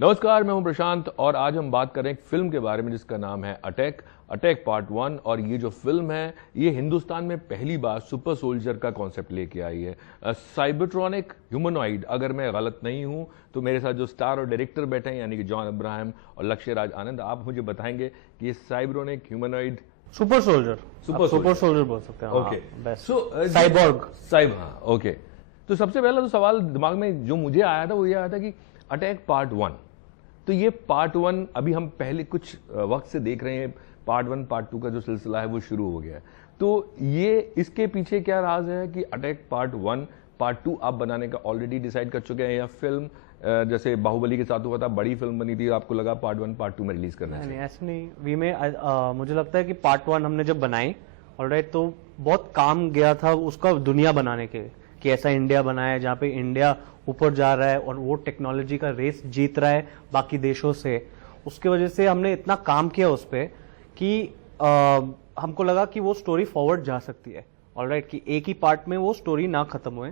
नमस्कार, मैं हूं प्रशांत और आज हम बात कर रहे हैं एक फिल्म के बारे में जिसका नाम है अटैक पार्ट 1। और ये जो फिल्म है ये हिंदुस्तान में पहली बार सुपर सोल्जर का कॉन्सेप्ट लेके आई है। साइबरट्रॉनिक ह्यूमनॉइड, अगर मैं गलत नहीं हूं तो मेरे साथ जो स्टार और डायरेक्टर बैठे हैं यानी कि जॉन अब्राहम और लक्ष्य राज आनंद, आप मुझे बताएंगे कि ये साइबरट्रॉनिक ह्यूमनॉइड सुपर सोल्जर बोल सकते हैं। ओके, सो साइबोर्ग। हाँ, ओके। तो सबसे पहला तो सवाल दिमाग में जो मुझे आया था वो ये आया था कि अटैक पार्ट 1, तो ये पार्ट 1 अभी हम पहले कुछ वक्त से देख रहे हैं, पार्ट 1 पार्ट 2 का जो सिलसिला है वो शुरू हो गया है। तो ये इसके पीछे क्या राज है कि अटैक पार्ट 1 पार्ट 2 आप बनाने का ऑलरेडी डिसाइड कर चुके हैं, या फिल्म जैसे बाहुबली के साथ हुआ था, बड़ी फिल्म बनी थी, आपको लगा पार्ट 1 पार्ट 2 में रिलीज करना है? नहीं, ऐसे नहीं। वी में मुझे लगता है कि पार्ट 1 हमने जब बनाई ऑलराइट, तो बहुत काम गया था उसका दुनिया बनाने के, कि ऐसा इंडिया बनाया जहाँ पे इंडिया ऊपर जा रहा है और वो टेक्नोलॉजी का रेस जीत रहा है बाकी देशों से। उसके वजह से हमने इतना काम किया उस पर कि हमको लगा कि वो स्टोरी फॉरवर्ड जा सकती है ऑलराइट, कि एक ही पार्ट में वो स्टोरी ना खत्म हुए।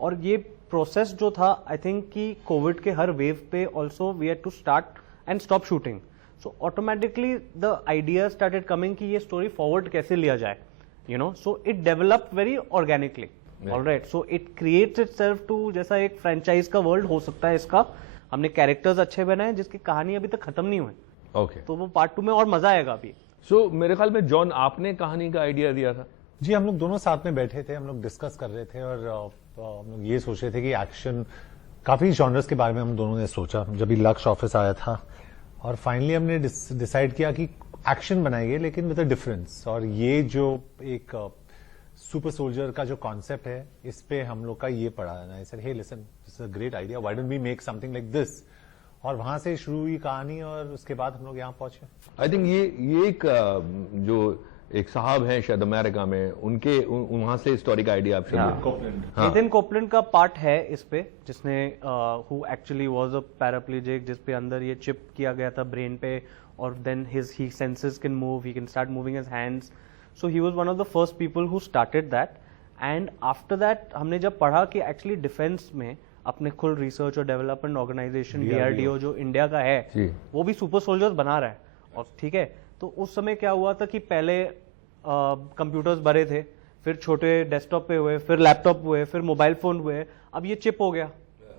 और ये प्रोसेस जो था, आई थिंक कि कोविड के हर वेव पे also we had to start and stop shooting, so automatically the idea started coming कि ये स्टोरी फॉरवर्ड कैसे लिया जाए, you know. So it developed very organically alright. So it creates itself too, जैसा एक फ्रेंचाइज का world हो सकता है इसका। हमने कैरेक्टर्स अच्छे बनाए जिसकी कहानी अभी तक खत्म नहीं हुई। ओके, तो वो पार्ट 2 में और मजा आएगा अभी। सो मेरे ख्याल में जॉन आपने कहानी का आइडिया दिया था। जी, हम लोग दोनों साथ में बैठे थे, हम लोग डिस्कस कर रहे थे और हम लोग ये सोच रहे थे कि एक्शन, काफी जॉनर्स के बारे में हम दोनों ने सोचा जब भी लक्ष्य ऑफिस आया था। और फाइनली हमने डिसाइड किया कि एक्शन बनाएंगे लेकिन विद अ डिफरेंस। और ये जो एक सुपर सोल्जर का जो कॉन्सेप्ट है, इस पे हम लोग का ये पड़ा है। I said, hey listen, this is a great idea, why don't we make something like this. और वहां से शुरू हुई कहानी और उसके बाद हम लोग यहाँ पहुंचे। आई थिंक ये एक जो एक साहब हैं शायद अमेरिका में, उनके वहां से स्टोरी का आइडिया आप एथन कोपलैंड का पार्ट है इस पे, जिसने who actually was a paraplegic, जिस पे अंदर ये चिप किया गया था ब्रेन पे, और then he senses can move, he can start moving his hands. So he was one of the first people who started that, and after that हमने जब पढ़ा कि एक्चुअली डिफेंस में अपने खुद रिसर्च और डेवलपमेंट ऑर्गेनाइजेशन DRDO जो India का है वो भी सुपर सोल्जर्स बना रहा है। और ठीक है, तो उस समय क्या हुआ था कि पहले कंप्यूटर्स बड़े थे, फिर छोटे डेस्कटॉप पे हुए, फिर लैपटॉप हुए, फिर मोबाइल फोन हुए, अब ये चिप हो गया,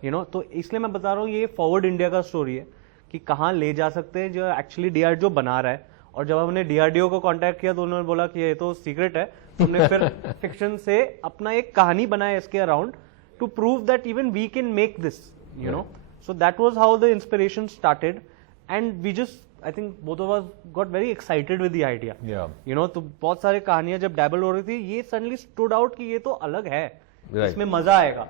यू नो। तो इसलिए मैं बता रहा हूँ ये फॉरवर्ड इंडिया का स्टोरी है कि कहाँ ले जा सकते हैं, जो एक्चुअली DRDO बना रहा है। और जब हमने DRDO को कांटेक्ट किया तो उन्होंने बोला कि ये तो सीक्रेट है। हमने फिर फिक्शन से अपना एक कहानी बनाया इसके around to prove that even we can make this, you know. So that was how the inspiration started, and we just, I think both of us got very excited with the idea, you know. तो बहुत सारी कहानियां जब dabble हो रही थी, ये suddenly stood out कि ये तो अलग है, इसमें मजा आएगा।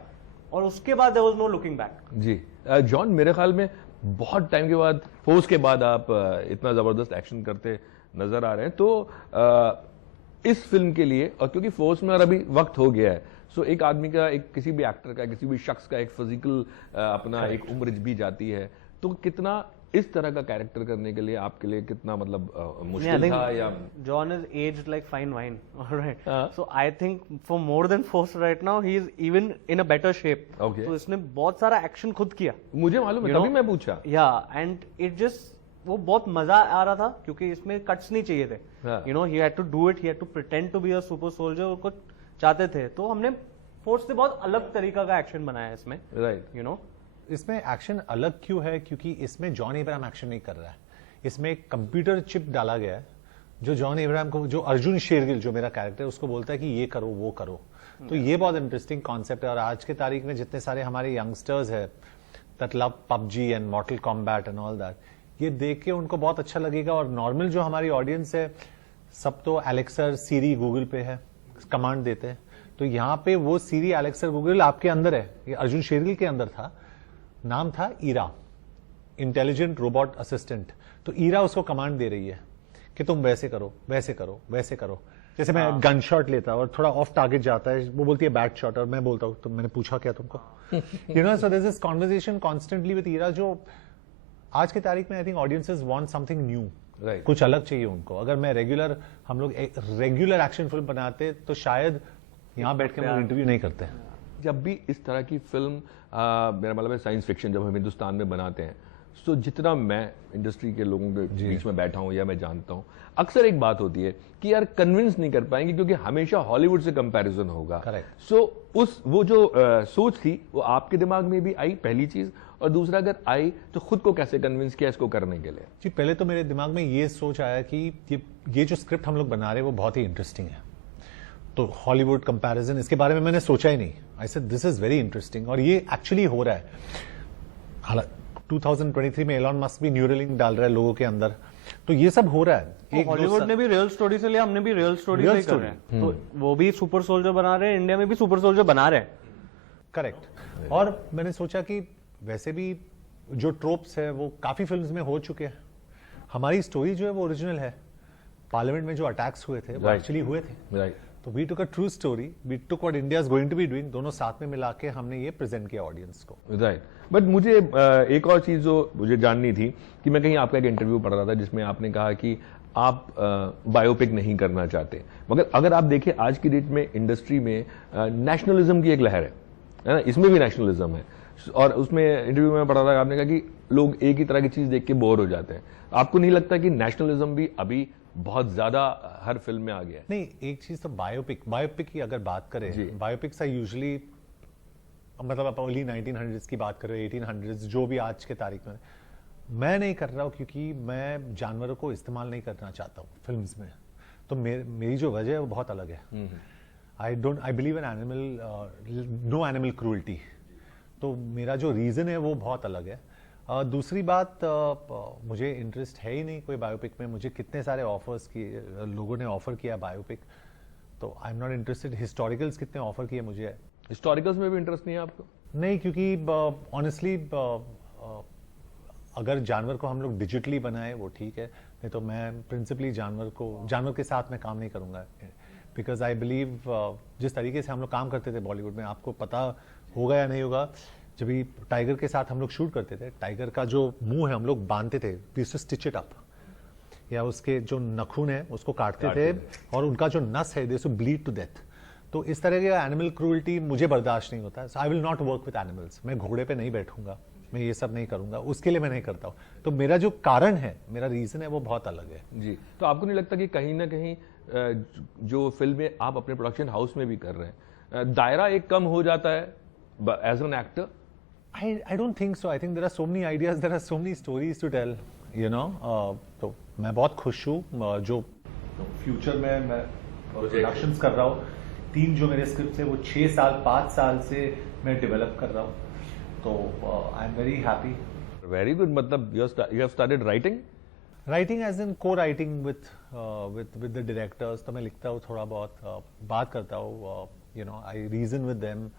और उसके बाद there was no looking back. जी, जॉन, मेरे ख्याल में बहुत टाइम के बाद, फोर्स के बाद आप इतना जबरदस्त एक्शन करते नजर आ रहे हैं, तो इस फिल्म के लिए, और क्योंकि फोर्स में और अभी वक्त हो गया है, सो एक आदमी का, एक किसी भी एक्टर का, किसी भी शख्स का एक फिजिकल अपना एक उम्र भी जाती है, तो कितना इस तरह का कैरेक्टर करने के लिए आपके लिए कितना मतलब मुश्किल था? या John is aged like fine wine, alright. So I think for more than force right now, he is even in a better shape. Okay. तो इसने बहुत सारा एक्शन खुद किया, मुझे मालूम है, तभी मैं पूछा। एंड इट जस्ट, वो बहुत मजा आ रहा था क्योंकि इसमें कट्स नहीं चाहिए थे, you know. He had to do it, he had to pretend to be a super soldier, कुछ चाहते थे। तो हमने फोर्स से बहुत अलग तरीका का एक्शन बनाया इसमें, राइट, यू नो। इसमें एक्शन अलग क्यों है? क्योंकि इसमें जॉन इब्राहिम एक्शन नहीं कर रहा है, इसमें एक कंप्यूटर चिप डाला गया है जो जॉन इब्राहिम को, जो अर्जुन शेरगिल जो मेरा कैरेक्टर है, उसको बोलता है कि ये करो वो करो। तो ये बहुत इंटरेस्टिंग कॉन्सेप्ट है। और आज के तारीख में जितने सारे हमारे यंगस्टर्स है that love PUBG and मॉर्टल combat and all that, ये देख के उनको बहुत अच्छा लगेगा। और नॉर्मल जो हमारी ऑडियंस है, सब तो एलेक्सा, सीरी, गूगल पे है, कमांड देते हैं। तो यहाँ पे वो सीरी, एलेक्सा, गूगल आपके अंदर है। ये अर्जुन शेरगिल के अंदर था, नाम था ईरा, इंटेलिजेंट रोबोट असिस्टेंट। तो ईरा उसको कमांड दे रही है कि तुम वैसे करो, वैसे करो, वैसे करो। जैसे मैं गन शॉट लेता और थोड़ा ऑफ टारगेट जाता है, वो बोलती है बैट शॉट, और मैं बोलता हूँ तो मैंने पूछा क्या तुमको, you know. So this is conversation constantly with Ira, जो आज की तारीख में I think audiences want something new, कुछ अलग चाहिए उनको। अगर मैं हम लोग रेगुलर एक्शन फिल्म बनाते तो शायद यहाँ बैठ के हम इंटरव्यू नहीं करते हैं। जब भी इस तरह की फिल्म, मेरा मतलब है साइंस फिक्शन, जब हम हिंदुस्तान में बनाते हैं सो जितना मैं इंडस्ट्री के लोगों के बीच में बैठा हूं या मैं जानता हूं, अक्सर एक बात होती है कि यार कन्विंस नहीं कर पाएंगे क्योंकि हमेशा हॉलीवुड से कंपैरिजन होगा। Correct. सो वो जो सोच थी वो आपके दिमाग में भी आई, पहली चीज, और दूसरा अगर आई तो खुद को कैसे कन्विंस किया इसको करने के लिए? जी, पहले तो मेरे दिमाग में ये सोच आया कि ये जो स्क्रिप्ट हम लोग बना रहे हैं वो बहुत ही इंटरेस्टिंग है, तो हॉलीवुड कंपैरिजन इसके बारे में मैंने सोचा ही नहीं। I said this is very interesting, और ये एक्चुअली हो रहा है। हालांकि 2023 में एलॉन मस्क भी न्यूरलिंक डाल रहा है लोगों के अंदर, तो ये सब हो रहा है। हॉलीवुड ने भी रियल स्टोरी से लिया, हमने भी रियल स्टोरी से कर रहे हैं, तो वो भी सुपर सोल्जर बना रहे हैं, इंडिया में भी सुपर सोल्जर बना रहे हैं। करेक्ट। और मैंने सोचा कि वैसे भी जो ट्रोप्स है वो काफी फिल्म्स में हो चुके हैं, हमारी स्टोरी जो है वो ओरिजिनल है। पार्लियामेंट में जो अटैक्स हुए थे वो एक्चुअली हुए थे, राइट। तो we took a true story, we took what India is going to be doing, दोनों साथ में मिला के हमने ये प्रेजेंट किया ऑडियंस को। राइट। बट मुझे एक और चीज जो मुझे जाननी थी कि मैं कहीं आपका एक इंटरव्यू पढ़ रहा था जिसमें आपने कहा कि आप बायोपिक नहीं करना चाहते, मगर अगर आप देखें आज की डेट में इंडस्ट्री में नेशनलिज्म की एक लहर है ना, इसमें भी नेशनलिज्म है, और उसमें इंटरव्यू में पढ़ा था आपने कहा कि लोग एक ही तरह की चीज देख के बोर हो जाते हैं। आपको नहीं लगता कि नेशनलिज्म भी अभी बहुत ज्यादा हर फिल्म में आ गया है? नहीं, एक चीज तो बायोपिक की अगर बात करें, बायोपिक्स आर यूजुअली, मतलब आप अर्ली 1900s की बात करें, 1800s, जो भी आज के तारीख में, मैं नहीं कर रहा हूं क्योंकि मैं जानवरों को इस्तेमाल नहीं करना चाहता हूं फिल्म्स में। तो मेरी जो वजह है वो बहुत अलग है। I believe in animal, no animal cruelty, तो मेरा जो रीजन है वो बहुत अलग है। दूसरी बात, मुझे इंटरेस्ट है ही नहीं कोई बायोपिक में। मुझे कितने सारे ऑफर्स किए, लोगों ने ऑफर किया बायोपिक, तो आई एम नॉट इंटरेस्टेड। हिस्टोरिकल्स कितने ऑफर किए मुझे, हिस्टोरिकल्स में भी इंटरेस्ट नहीं है आपको? नहीं, क्योंकि ऑनेस्टली अगर जानवर को हम लोग डिजिटली बनाए वो ठीक है, नहीं तो मैं प्रिंसिपली जानवर के साथ मैं काम नहीं करूंगा। बिकॉज आई बिलीव जिस तरीके से हम लोग काम करते थे बॉलीवुड में, आपको पता होगा या नहीं होगा, जब भी टाइगर के साथ हम लोग शूट करते थे, टाइगर का जो मुंह है हम लोग बांधते थे, we used to stitch it up, या उसके जो नखून है उसको काटते थे, और उनका जो नस है they used to bleed to death. तो इस तरह के एनिमल क्रूअल्टी मुझे बर्दाश्त नहीं होता है। So I will not work with animals. मैं घोड़े पे नहीं बैठूंगा, मैं ये सब नहीं करूंगा, उसके लिए मैं नहीं करता हूँ। तो मेरा जो कारण है, मेरा रीजन है, वो बहुत अलग है। जी। तो आपको नहीं लगता कि कहीं ना कहीं जो फिल्में आप अपने प्रोडक्शन हाउस में भी कर रहे हैं, दायरा एक कम हो जाता है as an actor? I don't think so. I think there are so many ideas, there are so many stories to tell, you know. तो मैं बहुत खुश हूँ जो फ्यूचर में मैं प्रोडक्शंस कर रहा हूँ। 3 जो मेरे स्क्रिप्ट है वो 6 साल 5 साल से मैं डेवलप कर रहा हूँ, तो I am very happy. Very good. मतलब you have started writing? Writing as in co-writing with the directors. तो मैं लिखता हूँ थोड़ा बहुत, बात करता हूँ, you know, I reason with them,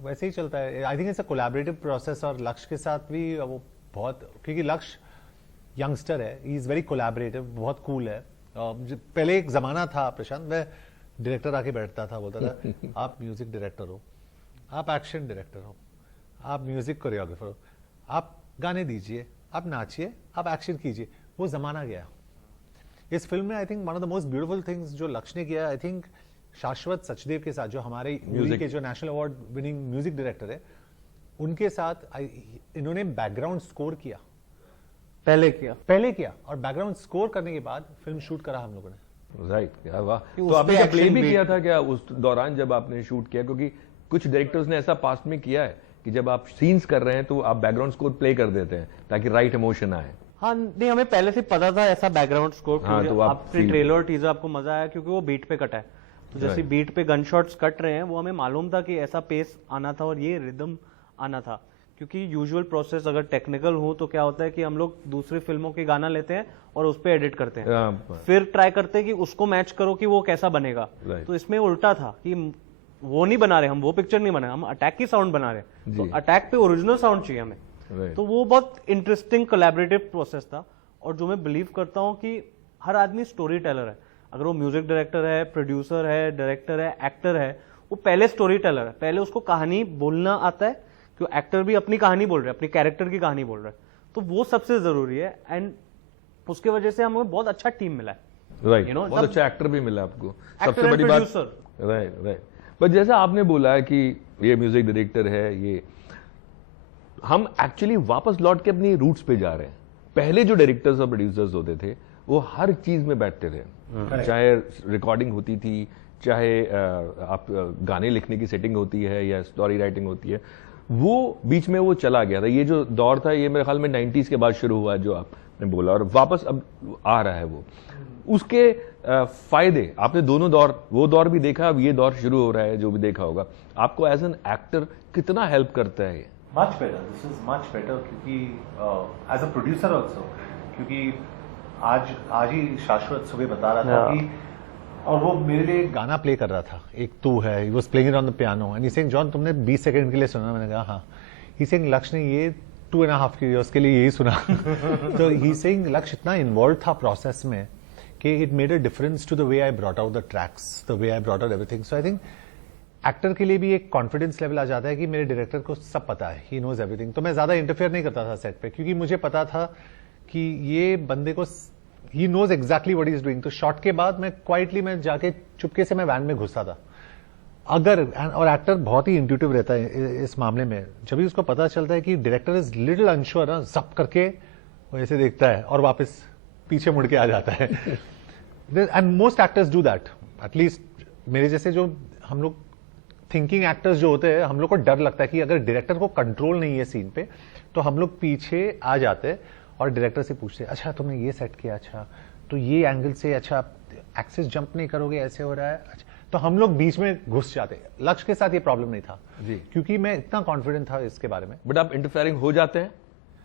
वैसे ही चलता है। I think it's a collaborative process. और लक्ष्य के साथ भी वो बहुत, क्योंकि लक्ष्य यंगस्टर है, ही इज वेरी कोलैबोरेटिव, बहुत कूल है। पहले एक जमाना था प्रशांत, मैं डायरेक्टर आके बैठता था, बोलता था आप म्यूजिक डायरेक्टर हो, आप एक्शन डायरेक्टर हो, आप म्यूजिक कोरियोग्राफर हो, आप गाने दीजिए, आप नाचिए, आप एक्शन कीजिए। वो जमाना गया। इस फिल्म में I think one of the most beautiful things जो लक्ष्य ने किया, आई थिंक शाश्वत सचदेव के साथ, जो हमारे यूरी के जो national award winning music director है, उनके साथ इन्होंने बैकग्राउंड स्कोर किया, पहले किया, और बैकग्राउंड स्कोर करने के बाद फिल्म शूट करा हम लोगों ने। राइट। क्या वाह। तो आपने प्ले भी किया था क्या उस दौरान जब आपने शूट किया? क्योंकि कुछ डायरेक्टर्स ने ऐसा पास्ट में किया है कि जब आप सीन्स कर रहे हैं तो आप बैकग्राउंड स्कोर प्ले कर देते हैं ताकि राइट इमोशन आए। हाँ, नहीं, हमें पहले से पता था ऐसा बैकग्राउंड स्कोर। हाँ, तो आपने ट्रेलर टीजर आपको मजा आया क्योंकि वो बीट पे कटा है, तो जैसे बीट पे गन शॉट्स कट रहे हैं, वो हमें मालूम था कि ऐसा पेस आना था और ये रिदम आना था। क्योंकि यूजुअल प्रोसेस अगर टेक्निकल हो तो क्या होता है कि हम लोग दूसरी फिल्मों के गाना लेते हैं और उस पर एडिट करते हैं, फिर ट्राई करते हैं कि उसको मैच करो कि वो कैसा बनेगा। तो इसमें उल्टा था कि वो नहीं बना रहे हम, वो पिक्चर नहीं बना, हम अटैक की साउंड बना रहे, तो अटैक पे ओरिजिनल साउंड चाहिए हमें। तो वो बहुत इंटरेस्टिंग कोलैबोरेटिव प्रोसेस था। और जो मैं बिलीव करता हूँ कि हर आदमी स्टोरी टेलर है, अगर वो म्यूजिक डायरेक्टर है, प्रोड्यूसर है, डायरेक्टर है, एक्टर है, वो पहले स्टोरी टेलर है, पहले उसको कहानी बोलना आता है, क्यों एक्टर भी अपनी कहानी बोल रहे हैं, अपनी कैरेक्टर की कहानी बोल रहे हैं, तो वो सबसे जरूरी है। एंड उसकी वजह से हमें बहुत अच्छा टीम मिला है, राइट। बहुत अच्छा एक्टर भी मिला आपको, सबसे बड़ी बात। राइट। बट जैसा आपने बोला है कि ये म्यूजिक डायरेक्टर है, ये हम एक्चुअली वापस लौट के अपनी रूट्स पे जा रहे हैं। पहले जो डायरेक्टर्स और प्रोड्यूसर्स होते थे वो हर चीज में बैठते थे, चाहे रिकॉर्डिंग होती थी, चाहे आप गाने लिखने की सेटिंग होती है या स्टोरी राइटिंग होती है, वो बीच में वो चला गया था। ये जो दौर था ये मेरे ख्याल में 90s के बाद शुरू हुआ जो आपने बोला, और वापस अब आ रहा है वो। उसके फायदे आपने दोनों दौर, वो दौर भी देखा, अब ये दौर शुरू हो रहा है जो भी देखा होगा। आपको एज एन एक्टर कितना हेल्प करता है ये? Much better, this is much better, क्योंकि एज अ प्रोड्यूसर ऑल्सो, क्योंकि आज ही शाश्वत सुबह बता रहा था कि, और वो मेरे लिए एक गाना प्ले कर रहा था, एक तू है, he was playing it on the piano and he saying John तुमने 20 सेकंड के लिए सुना? मैंने कहा हाँ। ही सेइंग लक्ष्य ने ये 2.5 इयर्स के लिए यही सुना। तो ही सेइंग लक्ष्य इतना इन्वॉल्व था प्रोसेस में कि it made a difference to the way I brought out the tracks, the way I brought out everything. So I think actor के लिए भी एक कॉन्फिडेंस लेवल आ जाता है कि मेरे डायरेक्टर को सब पता है, ही नोज एवरीथिंग। तो मैं ज्यादा इंटरफेयर नहीं करता था सेट पे, क्योंकि मुझे पता था कि ये बंदे को, he knows exactly what he is doing. तो शॉट के बाद मैं क्वाइटली मैं जाके चुपके से मैं वैन में घुसता था। अगर, और एक्टर बहुत ही इंट्यूटिव रहता है इस मामले में, जब भी उसको पता चलता है कि डायरेक्टर इज लिटिल अनश्योर, जप करके वो ऐसे देखता है और वापस पीछे मुड़ के आ जाता है। And most actors do that, at least मेरे जैसे जो हम लोग थिंकिंग एक्टर्स जो होते हैं, हम लोग को डर लगता है कि अगर डायरेक्टर को कंट्रोल नहीं है सीन पे तो हम लोग पीछे आ जाते हैं और डायरेक्टर से पूछते हैं, अच्छा तुमने ये सेट किया, अच्छा तो ये एंगल से, अच्छा एक्सिस जंप नहीं करोगे, ऐसे हो रहा है, अच्छा। तो हम लोग बीच में घुस जाते। लक्ष्य के साथ ये प्रॉब्लम नहीं था जी, क्योंकि मैं इतना कॉन्फिडेंट था इसके बारे में। बट आप इंटरफेयरिंग हो जाते हैं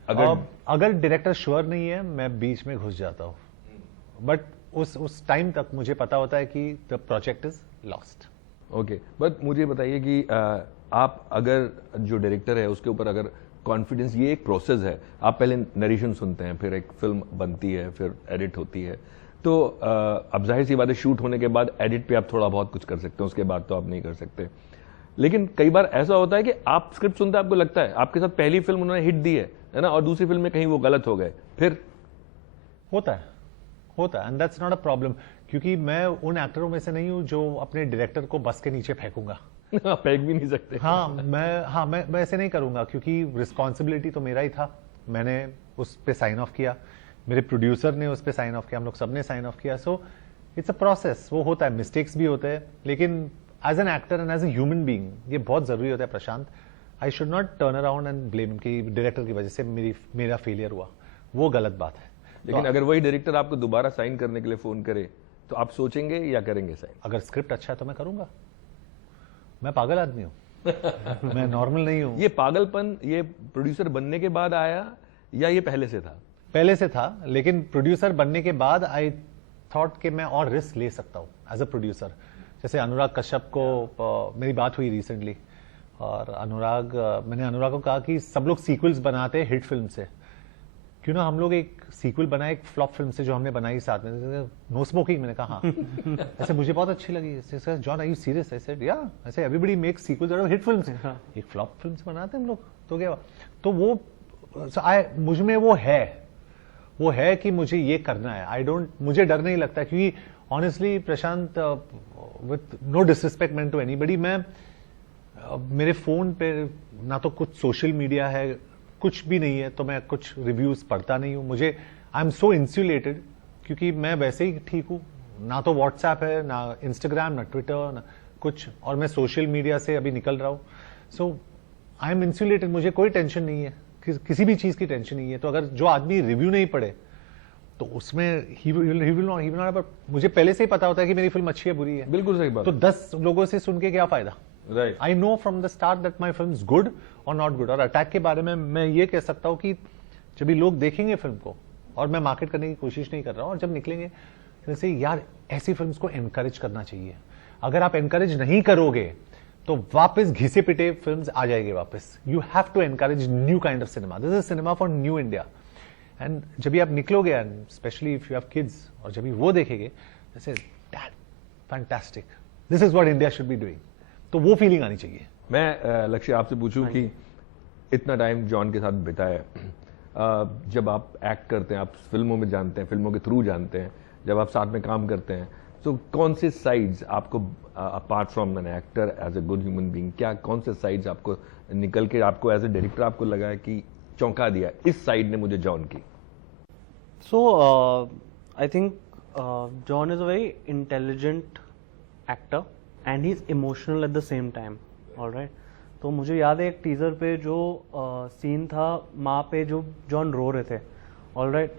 अगर डायरेक्टर श्योर नहीं है मैं बीच में घुस जाता हूँ, बट उस टाइम तक मुझे पता होता है कि the project is lost. Okay, but मुझे बताइए कि आप अगर जो डायरेक्टर है उसके ऊपर अगर कॉन्फिडेंस, ये एक प्रोसेस है, आप पहले नरेशन सुनते हैं, फिर एक फिल्म बनती है, फिर एडिट होती है, तो अब जाहिर सी बात है शूट होने के बाद एडिट पे आप थोड़ा बहुत कुछ कर सकते हैं, उसके बाद तो आप नहीं कर सकते। लेकिन कई बार ऐसा होता है कि आप स्क्रिप्ट सुनते हैं, आपको लगता है आपके साथ पहली फिल्म उन्होंने हिट दी है ना, और दूसरी फिल्म में कहीं वो गलत हो गए, फिर होता है and that's not a problem, क्योंकि मैं उन एक्टरों में से नहीं हूं जो अपने डायरेक्टर को बस के नीचे फेंकूंगा। फेंक भी नहीं सकते। मैं ऐसे नहीं करूंगा, क्योंकि रिस्पॉन्सिबिलिटी तो मेरा ही था। मैंने उस पे साइन ऑफ किया, मेरे प्रोड्यूसर ने उस पे साइन ऑफ किया, हम लोग सबने साइन ऑफ किया। सो इट्स अ प्रोसेस, वो होता है, मिस्टेक्स भी होते हैं, लेकिन as an actor and as a human being ये बहुत जरूरी होता है Prashant. I should not turn around and blame कि डायरेक्टर की वजह से मेरा फेलियर हुआ, वो गलत बात है। लेकिन अगर वही डायरेक्टर आपको दोबारा साइन करने के लिए फोन करे तो आप सोचेंगे या करेंगे साइन? अगर स्क्रिप्ट अच्छा है तो मैं करूंगा। मैं पागल आदमी हूं। मैं नॉर्मल नहीं हूं। ये पागलपन ये प्रोड्यूसर बनने के बाद आया या ये पहले से था? पहले से था, लेकिन प्रोड्यूसर बनने के बाद आई थॉट कि मैं और रिस्क ले सकता हूं एज अ प्रोड्यूसर। जैसे अनुराग कश्यप को मेरी बात हुई रिसेंटली, और मैंने अनुराग को कहा कि सब लोग सीक्वल्स बनाते हैं हिट फिल्म से, क्यों ना हम लोग एक सीक्वल बनाए एक फ्लॉप फिल्म से जो हमने बनाई साथ में, नो स्मोकिंग। मैंने कहा हाँ। ऐसे मुझे बहुत अच्छी लगी। John are you serious? I said yeah, ऐसे everybody makes sequels out of hit films, एक फ्लॉप फिल्म से बनाते हैं हम लोग, तो क्या? तो वो मुझ में वो है कि मुझे ये करना है। मुझे डर नहीं लगता, क्योंकि honestly Prashant, with no disrespect meant to anybody, मैं मेरे फोन पे ना तो कुछ सोशल मीडिया है, कुछ भी नहीं है, तो मैं कुछ रिव्यूज पढ़ता नहीं हूं। मुझे आई एम सो इंसुलेटेड, क्योंकि मैं वैसे ही ठीक हूं, ना तो व्हाट्सएप है, ना इंस्टाग्राम, ना ट्विटर, ना कुछ, और मैं सोशल मीडिया से अभी निकल रहा हूं। सो आई एम इंसुलेटेड, मुझे कोई टेंशन नहीं है, किसी भी चीज की टेंशन नहीं है। तो अगर जो आदमी रिव्यू नहीं पढ़े तो उसमें he will not, मुझे पहले से ही पता होता है कि मेरी फिल्म अच्छी है बुरी है। बिल्कुल सही बात। तो 10 लोगों से सुन के क्या फायदा? Right, I know from the start that my film is good और नॉट गुड। और अटैक के बारे में मैं ये कह सकता हूँ कि जब भी लोग देखेंगे फिल्म को, और मैं मार्केट करने की कोशिश नहीं कर रहा हूँ, और जब निकलेंगे जैसे यार ऐसी फिल्म्स को एनकरेज करना चाहिए। अगर आप एनकरेज नहीं करोगे तो वापस घिसे पिटे फिल्म्स आ जाएंगे वापस। You have to encourage new kind of cinema, this is cinema for new India. And जब भी आप निकलोगे, and specially if you have kids, और जब भी वो देखेंगे जैसे dad fantastic, this is what India should be doing, तो वो फीलिंग आनी चाहिए। मैं लक्ष्य आपसे पूछूं कि इतना टाइम जॉन के साथ बिताया, जब आप एक्ट करते हैं, आप फिल्मों में जानते हैं, फिल्मों के थ्रू जानते हैं, जब आप साथ में काम करते हैं, तो कौन से साइड्स आपको apart from an actor as a good human being, क्या कौन से साइड्स आपको निकल के आपको एज ए डायरेक्टर आपको लगा है कि चौंका दिया, इस साइड ने मुझे जॉन की? So, I think John is a very intelligent actor and he's emotional at the same time. All right. तो मुझे याद है एक टीजर पे जो सीन था माँ पे जो जॉन रो रहे थे. All right.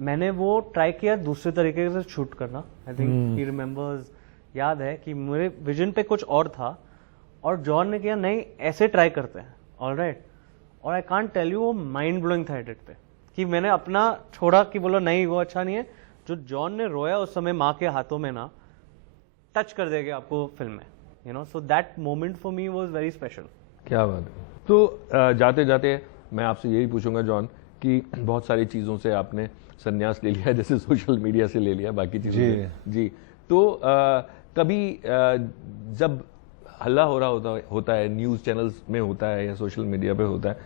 मैंने वो ट्राई किया दूसरे तरीके से शूट करना. आई थिंक ही रिमेम्बर्स, याद है कि मेरे विजन पे कुछ और था और जॉन ने किया नहीं ऐसे ट्राई करते हैं. All right. और आई कांट टेल यू वो माइंड ब्लोइंग था एडिट पे कि मैंने अपना छोड़ा कि बोलो नहीं वो अच्छा नहीं है. जो जॉन ने रोया उस समय माँ के हाथों में ना, टच कर देगा आपको फिल्म में, you know. So that moment for me was very special. क्या बात है. तो जाते जाते मैं आपसे यही पूछूंगा जॉन कि बहुत सारी चीज़ों से आपने संन्यास ले लिया, जैसे सोशल मीडिया से ले लिया, बाकी चीज़ों से जी. तो कभी जब हल्ला हो रहा होता है न्यूज़ चैनल्स में होता है या सोशल मीडिया पे होता है,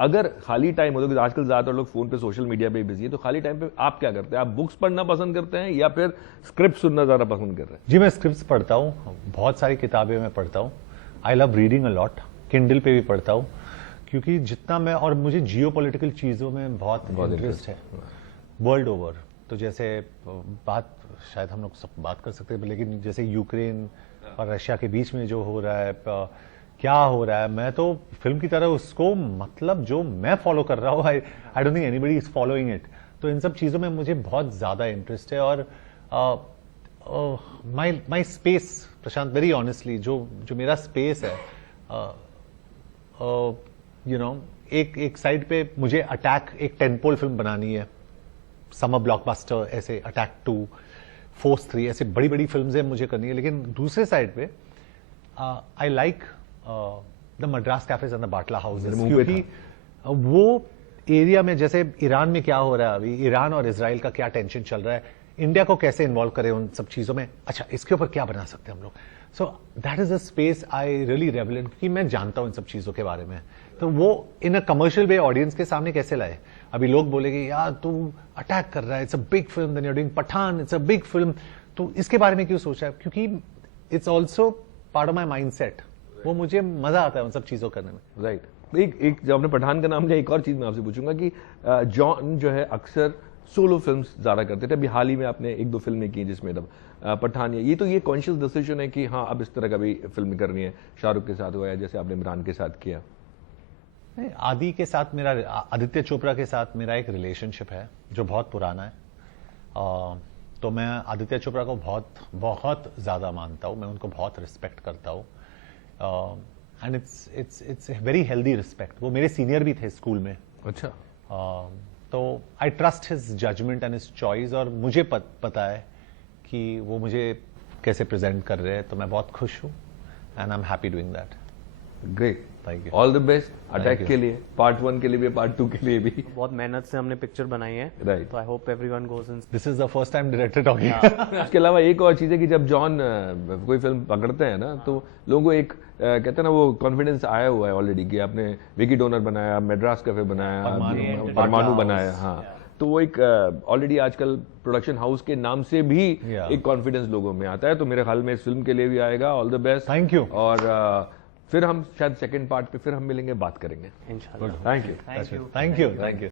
अगर खाली टाइम होता है, क्योंकि आजकल ज़्यादातर लोग फ़ोन पे सोशल मीडिया पे ही बिजी है, तो खाली टाइम पे आप क्या करते हैं? आप बुक्स पढ़ना पसंद करते हैं या फिर स्क्रिप्ट सुनना ज़्यादा पसंद कर रहे हैं? जी, मैं स्क्रिप्ट्स पढ़ता हूँ, बहुत सारी किताबें मैं पढ़ता हूँ. I love reading a lot. Kindle पे भी पढ़ता हूँ, क्योंकि जितना मैं, और मुझे जियो पॉलिटिकल चीज़ों में बहुत इंटरेस्ट है वर्ल्ड ओवर. तो जैसे बात शायद हम लोग सब बात कर सकते हैं, लेकिन जैसे यूक्रेन और रशिया के बीच में जो हो रहा है, क्या हो रहा है, मैं तो फिल्म की तरह उसको, मतलब जो मैं फॉलो कर रहा हूँ, I don't think anybody is following it. तो इन सब चीज़ों में मुझे बहुत ज़्यादा इंटरेस्ट है. और माई स्पेस, प्रशांत, वेरी ऑनेस्टली, जो मेरा स्पेस है, यू नो, एक साइड पे मुझे अटैक, एक टेंपोल फिल्म बनानी है, समर ब्लॉकबस्टर, ऐसे अटैक 2, फोर्स 3, ऐसे बड़ी बड़ी फिल्म्स है मुझे करनी है. लेकिन दूसरे साइड पे I like the Madras cafes and the Batla houses, क्योंकि वो एरिया में, जैसे ईरान में क्या हो रहा है अभी, ईरान और इजराइल का क्या टेंशन चल रहा है, इंडिया को कैसे इन्वॉल्व करें उन सब चीज़ों में, अच्छा इसके ऊपर क्या बना सकते हैं हम लोग. So that is a space I really revel in, क्योंकि मैं जानता हूं इन सब चीज़ों के बारे में. तो वो इन अ कमर्शियल वे ऑडियंस के सामने कैसे लाए. अभी लोग बोलेंगे यार तू अटैक कर रहा है, it's a big film, then you are doing Pathaan, it's a big film, तो इसके बारे में क्यों सोचा है? क्योंकि it's also part of my mindset. वो मुझे मजा आता है उन सब चीज़ों करने में. राइट. एक जब आपने पठान का नाम लिया, एक और चीज़ मैं आपसे पूछूंगा कि जॉन जो है अक्सर सोलो फिल्म्स ज़्यादा करते थे. अभी हाल ही में आपने 1-2 फिल्में की जिसमें तब पठान, ये कॉन्शियस डिसीजन है कि हाँ अब इस तरह का भी फिल्म करनी है, शाहरुख के साथ हुआ है जैसे आपने इमरान के साथ किया? आदि के साथ मेरा, आदित्य चोपड़ा के साथ मेरा एक रिलेशनशिप है जो बहुत पुराना है. तो मैं आदित्य चोपड़ा को बहुत बहुत ज़्यादा मानता हूँ, मैं उनको बहुत रिस्पेक्ट करता हूँ. And it's very healthy respect. वो मेरे सीनियर भी थे स्कूल में. अच्छा. तो I trust his judgement and his choice, और मुझे पता है कि वो मुझे कैसे प्रेजेंट कर रहे हैं, तो मैं बहुत खुश हूँ and I am happy doing that. Great. Thank you. All the best attack के लिए, पार्ट 1 के लिए भी, पार्ट 2 के लिए भी. बहुत मेहनत से हमने पिक्चर बनाई है. Right. तो I hope everyone goes in. This is the first time director talking. उसके अलावा एक और चीज़ है कि जब जॉन कोई फिल्म पकड़ते हैं ना, तो लोगों को एक कहते हैं ना, वो कॉन्फिडेंस आया हुआ है ऑलरेडी कि आपने विकी डोनर बनाया, मद्रास कैफे बनाया, परमाणु बनाया. हाँ. तो वो एक ऑलरेडी आजकल प्रोडक्शन हाउस के नाम से भी एक कॉन्फिडेंस लोगों में आता है. तो मेरे ख्याल में इस फिल्म के लिए भी आएगा. All the best. Thank you. और फिर हम शायद सेकंड पार्ट पे फिर हम मिलेंगे, बात करेंगे. इंशाल्लाह. Thank you. Thank you.